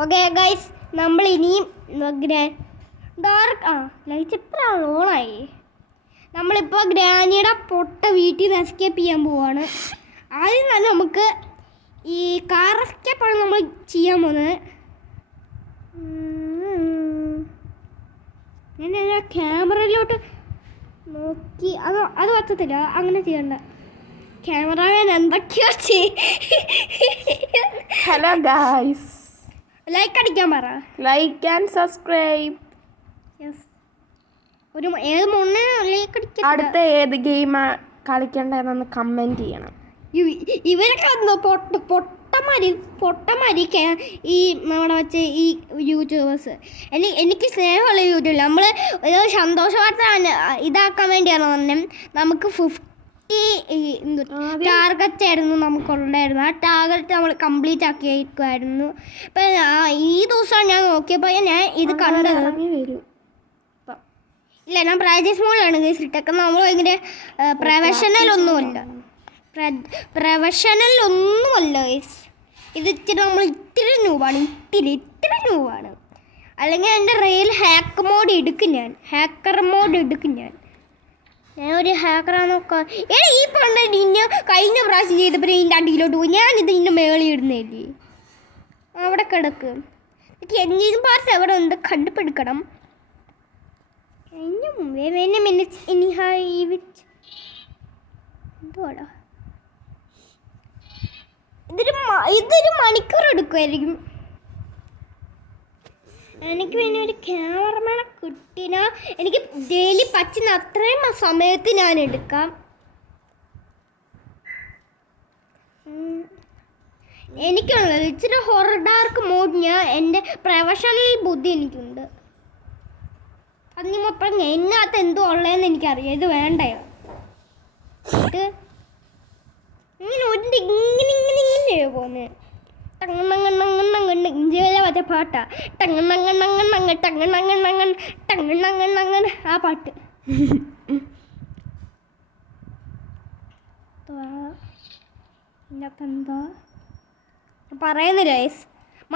Okay guys, നമ്മൾ ഇനിയും dark light എപ്പോഴാണ് ഓണായി. നമ്മളിപ്പോൾ ഗ്രാനിയുടെ പൊട്ട വീട്ടിൽ നിന്ന് എസ്കേപ്പ് ചെയ്യാൻ പോവാണ്. ആദ്യം തന്നെ നമുക്ക് ഈ കാർ എസ്കേപ്പാണ് നമ്മൾ ചെയ്യാൻ പോകുന്നത്. ഞാൻ ക്യാമറയിലോട്ട് നോക്കി അത് പറ്റത്തില്ല, അങ്ങനെ ചെയ്യണ്ട. ക്യാമറമാൻ എന്തൊക്കെയോ ഹലോ ഗായ്സ്, ലൈക്ക് അടിക്കാൻ പറ. Like and subscribe. ഒരു ഏത് മുന്നേ ലൈക്ക് അടിക്കാൻ. അടുത്ത ഏത് ഗെയിമാ കളിക്കേണ്ടതെന്ന് കമൻറ്റ് ചെയ്യണം. ഇവരൊക്കെ എന്തോ പൊട്ടമാരി ഈ നമ്മുടെ വെച്ച് ഈ യൂട്യൂബേഴ്സ്. എനിക്ക് സ്നേഹമുള്ള യൂട്യൂബ് നമ്മൾ ഒരു സന്തോഷ വാർത്ത ഇതാക്കാൻ വേണ്ടിയാണ് പറഞ്ഞത്. നമുക്ക് 50 ടാർഗറ്റ് ആയിരുന്നു നമുക്കുണ്ടായിരുന്നു. ആ ടാർഗറ്റ് നമ്മൾ കംപ്ലീറ്റ് ആക്കിയിരിക്കുമായിരുന്നു. ഇപ്പം ഈ ദിവസം ഞാൻ നോക്കിയപ്പോൾ ഞാൻ ഇത് കണ്ടത് ഇല്ല, ഞാൻ പ്രാക്ടീസ് മോഡിലാണ് കേസിട്ടൊക്കെ. നമ്മൾ ഭയങ്കര പ്രൊഫഷണലൊന്നുമല്ല ഗൈസ്. ഇത് ഇത്തിരി നമ്മൾ ഇത്തിരി ന്യൂവാണ്. അല്ലെങ്കിൽ എൻ്റെ റെയിൽ ഹാക്കർ മോഡ് എടുക്കും ഞാൻ. ഒരു ഹാക്കറാന്നൊക്കെ ഈ പണ്ട് ഇന്നെ കഴിഞ്ഞ പ്രാവശ്യം ചെയ്തപ്പോൾ ഇതിൻ്റെ അടിയിലോട്ട് പോയി. ഞാനിത് ഇതിൻ്റെ മേളിൽ ഇടുന്നില്ലേ, അവിടെ കിടക്ക്. എൻജിൻ പാർട്സ് എവിടെ ഉണ്ട് കണ്ടുപിടിക്കണം. എന്തുവാടാ ഇതൊരു മണിക്കൂർ എടുക്കുമായിരിക്കും. എനിക്ക് പിന്നെ ഒരു ക്യാമറമാനെ കിട്ടിയാൽ എനിക്ക് ഡെയിലി പറ്റുന്ന അത്രയും സമയത്ത് ഞാൻ എടുക്കാം. എനിക്കുള്ളത് ഇച്ചിരി ഹൊറർ ഡാർക്ക് മോഡ്. ഞാൻ എൻ്റെ പ്രൊഫഷണൽ ബുദ്ധി എനിക്കുണ്ട്. അതിന് മൊത്തം എന്നകത്ത് എന്തോ ഉള്ളതെന്ന് എനിക്കറിയാം. ഇത് വേണ്ടയോ? ഇത് ഇങ്ങനെ ഇങ്ങനെ പോകുന്നത്. ഇന്ത്യയിലെ മറ്റേ പാട്ടാ ആ പാട്ട്. എന്താ പറയുന്നില്ല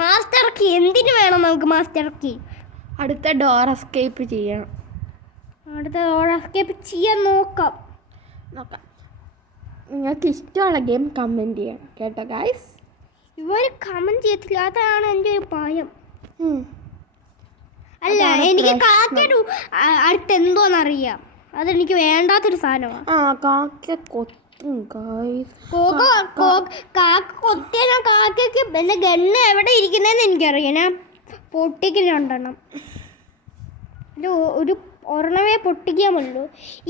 മാസ്റ്റർ കീ എന്തിനു വേണം നമുക്ക്? മാസ്റ്റർ കീ അടുത്ത ഡോർ എസ്കേപ്പ് ചെയ്യണം. നോക്കാം. നിങ്ങൾക്ക് ഇഷ്ടമുള്ള ഗെയിം കമൻറ്റ് ചെയ്യാം കേട്ടോ ഗായ്സ്. ഇവർ കമൻറ്റ് ചെയ്യത്തില്ല, അതാണ് എൻ്റെ ഒരു ഭയം. അല്ല, എനിക്ക് കാക്കയുടെ അടുത്ത് എന്തോന്നറിയാം. അതെനിക്ക് വേണ്ടാത്തൊരു സാധനമാണ്. കാക്ക കൊത്തും ഗായ്സ്. കാക്ക കൊത്തിയ കാക്കയ്ക്ക് എൻ്റെ ഗണ്ണ് എവിടെ ഇരിക്കുന്നതെന്ന് എനിക്കറിയാം. ഞാൻ പൊട്ടിക്കുന്നുണ്ടെണ്ണം. ഒരു ഒരെണ്ണമേ പൊട്ടിക്കാമുള്ളൂ.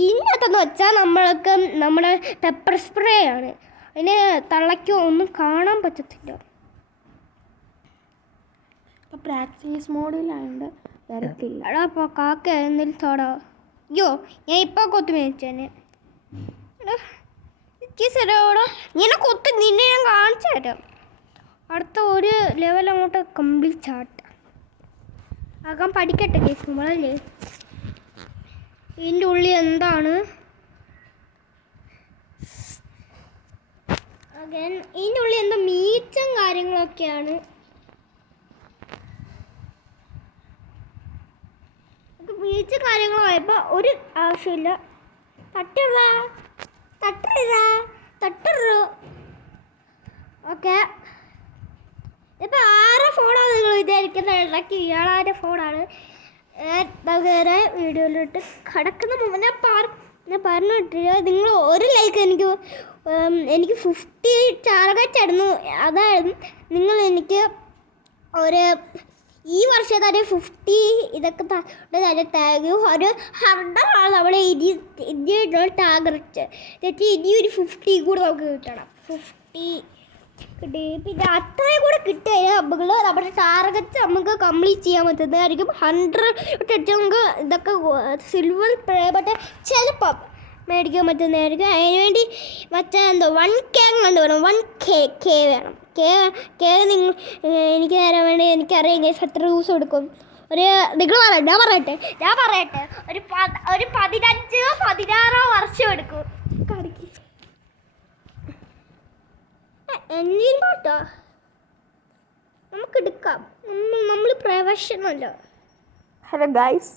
ഇന്നത്തെന്ന് വെച്ചാൽ നമ്മൾക്ക് നമ്മുടെ പെപ്പർ സ്പ്രേ ആണ്. അതിന് തള്ളയ്ക്കോ ഒന്നും കാണാൻ പറ്റത്തില്ല. ഇപ്പം പ്രാക്ടീസ് മോഡിലായതുകൊണ്ട് വരത്തില്ല. എടാ അപ്പോൾ കാക്ക എന്തെങ്കിലും തോടാ. അയ്യോ, ഞാൻ ഇപ്പോൾ കൊത്തു മേടിച്ചേനെ. എടാ ഇങ്ങനെ കൊത്ത് നിന്നെ ഞാൻ കാണിച്ചു തരാം. അടുത്ത ഒരു ലെവൽ അങ്ങോട്ട് കംപ്ലീറ്റ് ആക്കാൻ പഠിക്കട്ടെ കേസ് നമ്മളല്ലേ. ഇതിൻ്റെ ഉള്ളിൽ എന്താണ്? ഇതിൻ്റെ ഉള്ളിൽ എന്തോ മീറ്റും കാര്യങ്ങളൊക്കെയാണ്. മീറ്റ് കാര്യങ്ങളായപ്പോൾ ഒരു ആവശ്യമില്ല. തട്ടുറോ ഓക്കെ. ഇപ്പം ആരുടെ ഫോണാണ് നിങ്ങൾ വിചാരിക്കുന്നത്? ഇടയ്ക്ക് ഇയാളാരുടെ ഫോണാണ്. വേറെ വീഡിയോയിലോട്ട് കിടക്കുന്ന മുമ്പ് ഞാൻ പറഞ്ഞിട്ടില്ല, നിങ്ങൾ ഒരു ലൈക്ക് എനിക്ക് 50 ടാർഗറ്റ് ആയിരുന്നു. അതായിരുന്നു നിങ്ങൾ എനിക്ക് ഒരു ഈ വർഷത്തെ ഒരു 50 ഇതൊക്കെ താങ്ക് യു. ഒരു 100 നമ്മളെ 20 ടാർഗറ്റ് ഇനി ഒരു 50 കൂടെ നമുക്ക് കിട്ടണം. 50 കിട്ടി. പിന്നെ അത്രയും കൂടെ കിട്ടിയാൽ നമ്മുടെ ടാർഗറ്റ് നമുക്ക് കംപ്ലീറ്റ് ചെയ്യാൻ പറ്റുന്നതായിരിക്കും. 100 അടിച്ച് നമുക്ക് ഇതൊക്കെ സിൽവർ മറ്റേ ചിലപ്പം മേടിക്കാൻ പറ്റുന്നതായിരിക്കും. അതിനുവേണ്ടി മറ്റേ എന്തോ 1K കണ്ടു വേണം. 1K വേണം. കെ നിങ്ങൾ എനിക്ക് തരാൻ വേണ്ടി എനിക്കറിയാം ഗൈസ് എത്ര ദിവസം എടുക്കും. നിങ്ങൾ പറയട്ടെ ഒരു 15-16 വർഷം എടുക്കും. എൻജിൻ പാട്ടാ നമുക്ക് എടുക്കാം. നോക്കാം. നമ്മൾ പ്രൊഫഷണല്ലോ. ഹലോ ഗൈസ്,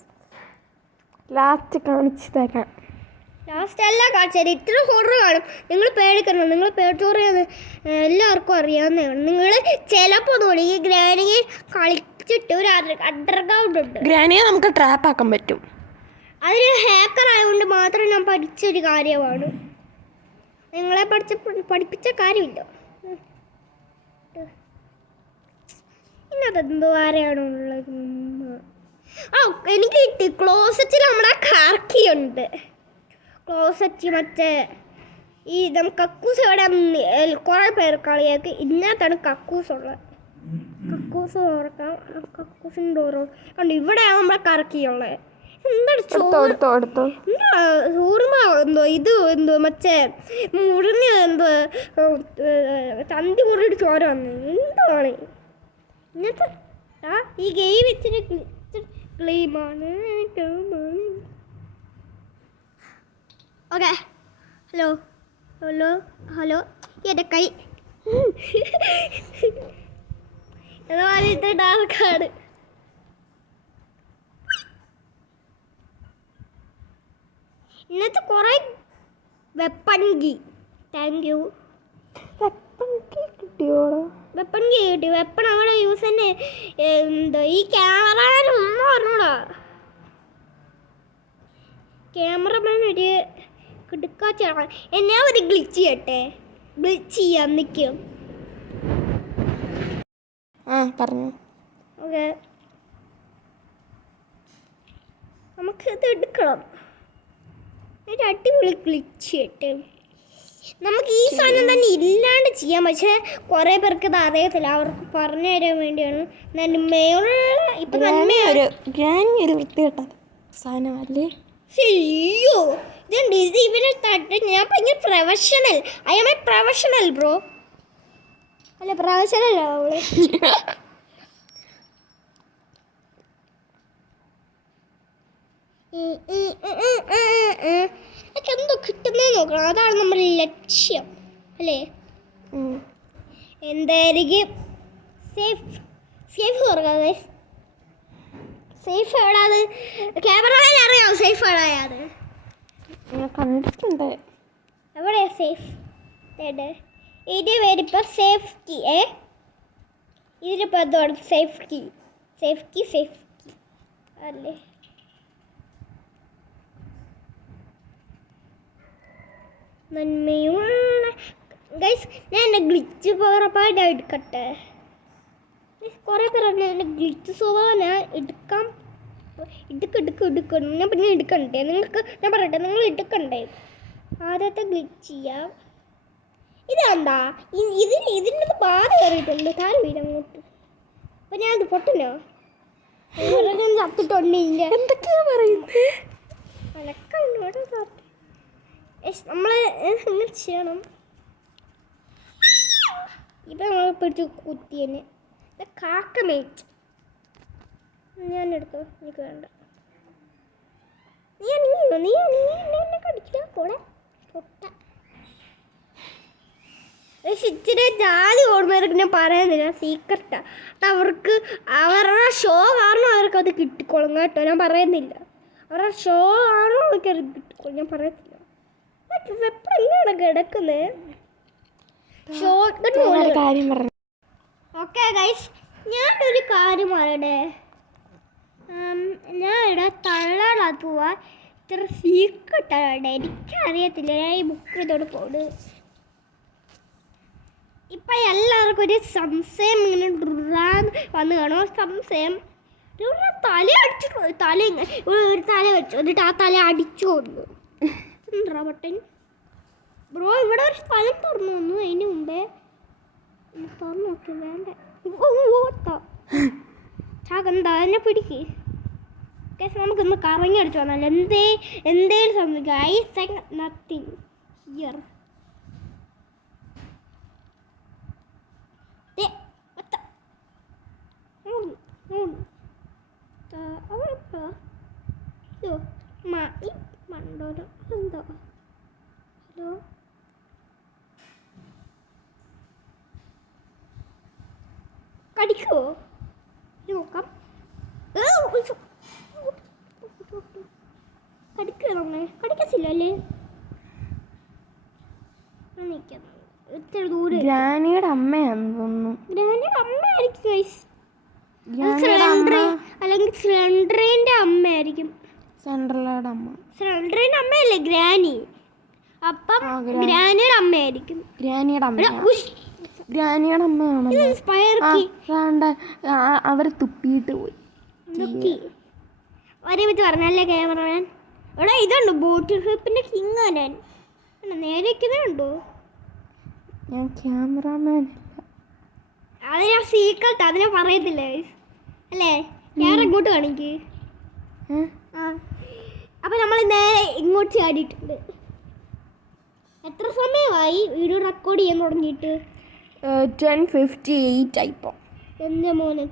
ലാസ്റ്റ് കാണിച്ചു തരാം. ലാസ്റ്റ് എല്ലാം കാണിച്ചാൽ ഇത്ര ഹൊറർ കാണും. നിങ്ങൾ പേടിക്കണം. നിങ്ങൾ പേടിച്ചോറിയാന്ന് എല്ലാവർക്കും അറിയാവുന്നതാണ്. നിങ്ങൾ ചിലപ്പോൾ തോന്നി ഈ ഗ്രാനിയെ കളിച്ചിട്ട് ഒരു അണ്ടർഗ്രൗണ്ട് ഉണ്ട്. ഗ്രാനിയെ നമുക്ക് ട്രാപ്പ് ആക്കാൻ പറ്റും. അതൊരു ഹാക്കർ ആയതുകൊണ്ട് മാത്രം ഞാൻ പഠിച്ചൊരു കാര്യമാണ്. നിങ്ങളെ പഠിപ്പിച്ച കാര്യമില്ല. ഇന്നതെന്തോ ആരെയാണോ ഉള്ളത്? ആ എനിക്ക് കിട്ടി. ക്ലോസറ്റിൽ നമ്മുടെ കാർക്കിയുണ്ട്. ക്ലോസറ്റ് മറ്റേ ഈ നമുക്ക് കക്കൂസ് ഇവിടെ കുറേ പേർ കളിയാക്കി. ഇതിനകത്താണ് കക്കൂസ് ഉള്ളത്. കക്കൂസ് തുറക്കാം. കക്കൂസിൻ്റെ ഡോറ് കണ്ട് ഇവിടെയാണ് നമ്മളെ കറക്കിയുള്ളത്. എന്താണ് ചോറുമ എന്തോ ഇത് എന്തോ മറ്റേ മുറിഞ്ഞ എന്തോ ചന്തി മുറിയിട്ട് ചോര വന്നു. എന്താണ് ഇന്നത്തെ ഈ ഗെയിം ഇച്ചിരി ക്ലീമാണ്. Okay, hello hello hello. എൻ്റെ കൈ ഇത്ര ഡാർക്കാണ്. ഇന്നത്തെ കുറേ weapon key. Thank you. Weapon key കിട്ടിയോളൂ. വെപ്പൺ കീ കിട്ടി. വെപ്പൺ അവിടെ യൂസ് തന്നെ. എന്താ ഈ ക്യാമറമാൻ ഒന്നും പറഞ്ഞൂടാ. ക്യാമറമാൻ ഒരു കിടുക്കാച്ചാണ്. എന്നെ ഒരു ഗ്ലിച്ച് ചെയ്യട്ടെ. ഗ്ലിച്ച് ചെയ്യാൻ നിൽക്കും. പറഞ്ഞു. ഓക്കെ, നമുക്കിത് എടുക്കണം. ഒരു അടിപൊളി ഗ്ലിച്ച് ചെയ്യട്ടെ. നമുക്ക് ഈ സാധനം തന്നെ ഇല്ലാണ്ട് ചെയ്യാം. പക്ഷേ കുറേ പേർക്ക് ഇത് അറിയത്തില്ല. അവർക്ക് പറഞ്ഞു തരാൻ വേണ്ടിയാണ്. ഇപ്പം ഒരു വൃത്തികെട്ട സാധനമല്ലേ? അയ്യോ, ഇതുണ്ട്. ഇത് ഇവരെ തട്ട്. ഞാൻ ഭയങ്കര professional. I M A professional bro. അല്ല, പ്രൊഫഷണൽ അവള്. എന്തോ കിട്ടുന്നത് നോക്കണം. അതാണ് നമ്മുടെ ലക്ഷ്യം അല്ലേ? എന്തായിരിക്കും സേഫ്? സേഫ് തുറക്കാം. സേഫ് എവിടാത്? ക്യാമറമാൻ അറിയാമോ സേഫ് എവിടെയാണ്? കണ്ടിട്ടുണ്ട്. എവിടെയാ സേഫ്? ഇതിൻ്റെ പേരിപ്പോൾ സേഫ് കീ. ഇതിനിപ്പോൾ എന്താണ്? Safe key. സേഫ് കീ അല്ലേ? നന്മയുള്ള ഗൈസ്, ഞാൻ എൻ്റെ ഗ്ലിച്ച് പവറപ്പായിട്ട് എടുക്കട്ടെ. കുറേ പേരല്ലേ എൻ്റെ ഗ്ലിച്ച് സ്വഭാവം ഞാൻ എടുക്കാം. എടുക്കണം. ഞാൻ പിന്നെ എടുക്കണ്ടേ? നിങ്ങൾക്ക് ഞാൻ പറയട്ടെ, നിങ്ങൾ എടുക്കണ്ടേ? ആദ്യത്തെ ഗ്ലിച്ച് ചെയ്യാം. ഇതെന്താ ഇതിൻ്റെ ബാധ കയറിയിട്ടുണ്ട്. താഴെ വീടങ്ങോട്ട്. അപ്പം ഞാനത് പൊട്ടനോ? ഞാൻ ചത്തിട്ടുണ്ട്. എന്തൊക്കെയാ പറയുന്നത്? അലക്കോടെ നമ്മൾ ഇങ്ങനെ ചെയ്യണം. ഇപ്പം നമ്മൾ പിടിച്ച് കുത്തിയന്നെ കാക്ക മേച്ച്. ഞാനെടുത്തോ, എനിക്ക് വേണ്ട. നീ എന്നെ കടിക്കില്ല കൂടെ പൊട്ട. ഇച്ചിരി ജാതി ഓടുന്നവർക്ക് ഞാൻ പറയുന്നില്ല, സീക്രട്ടാ. അവർക്ക് അവരുടെ ഷോ കാരണം അവർക്കത് കിട്ടിക്കോളും കേട്ടോ. ഞാൻ പറയുന്നില്ല. അവരുടെ ഷോ ആണോ അവർക്കത് കിട്ടിക്കോളും. ഞാൻ പറയത്തില്ല. എപ്പോഴെങ്ങനെയാണ് കിടക്കുന്നത്? ഓക്കെ ഗൈസ്, ഞാനൊരു കാര്യം പറയട്ടെ. ഞാനിവിടെ തള്ളാൻ പോവാ. ഇത്ര സീക്രട്ടാണ്. എനിക്കറിയത്തില്ല. ഞാൻ ഈ ബുക്ക് ചെയ്തോട് പോണ്. ഇപ്പം എല്ലാവർക്കും ഒരു സംശയം ഇങ്ങനെ വന്ന് കാണോ? സംശയം തല അടിച്ചു. ഒരു തല വെച്ചു. എന്നിട്ട് ആ തല അടിച്ചു കൊന്നു. എന്താ ബട്ടൻ ബ്രോ? ഇവിടെ ഒരു സ്ഥലം തുറന്നു വന്നു. അതിന് മുമ്പേ തുറന്നു നോക്കി. വേണ്ട ചാകന്താ എന്നെ പിടിക്ക്. നമുക്കൊന്ന് കറങ്ങി അടിച്ചു വന്നാൽ എന്തേലും സംഭവിക്കും. I sense nothing here. മണ്ടോലോ എന്തോ. ഹലോ, കടിക്കുവോ? ഇത് നോക്കാം. കടിക്കണമേ, കടിക്കത്തില്ല അല്ലേ? ഇത്ര ദൂരെ. ഗ്രാനിയുടെ അമ്മയാണെന്ന് തോന്നുന്നു. ഗ്രാനിയുടെ അമ്മയായിരിക്കും ഗൈസ്. ഗ്രാനിയുടെ അമ്മ അല്ലെങ്കിൽ സിലിണ്ടറിന്റെ അമ്മയായിരിക്കും. സെൻട്രലയുടെ അമ്മ. സിലിണ്ടറിന്റെ അമ്മയല്ലേ ഗ്രാനി? അപ്പം ഗ്രാനിയുടെ അമ്മയായിരിക്കും. ഗ്രാനിയുടെ അമ്മ. ഗ്രാനിയുടെ അമ്മയാണല്ലോ. അവർ തുപ്പിയിട്ട് പോയി. ഒരേ പറ്റി പറഞ്ഞല്ലേ ക്യാമറമാൻ? ഇവിടെ ഇതുണ്ട് ബോട്ടിൽ ഷിപ്പിന്റെ കിങ്. ഞാൻ നേരെ ഉണ്ടോ? ഞാൻ ക്യാമറമാൻ. അത് ഞാൻ സീക്രട്ട്, അതിനെ പറയത്തില്ല അല്ലേ? ഞാൻ ഇങ്ങോട്ട് കാണിക്ക്. അപ്പൊ നമ്മൾ നേരെ ഇങ്ങോട്ട് ചാടിയിട്ടുണ്ട്. എത്ര സമയമായി വീഡിയോ റെക്കോർഡ് ചെയ്യാൻ തുടങ്ങിയിട്ട്? 10:58 ആയിപ്പോ. എൻ്റെ മോനെ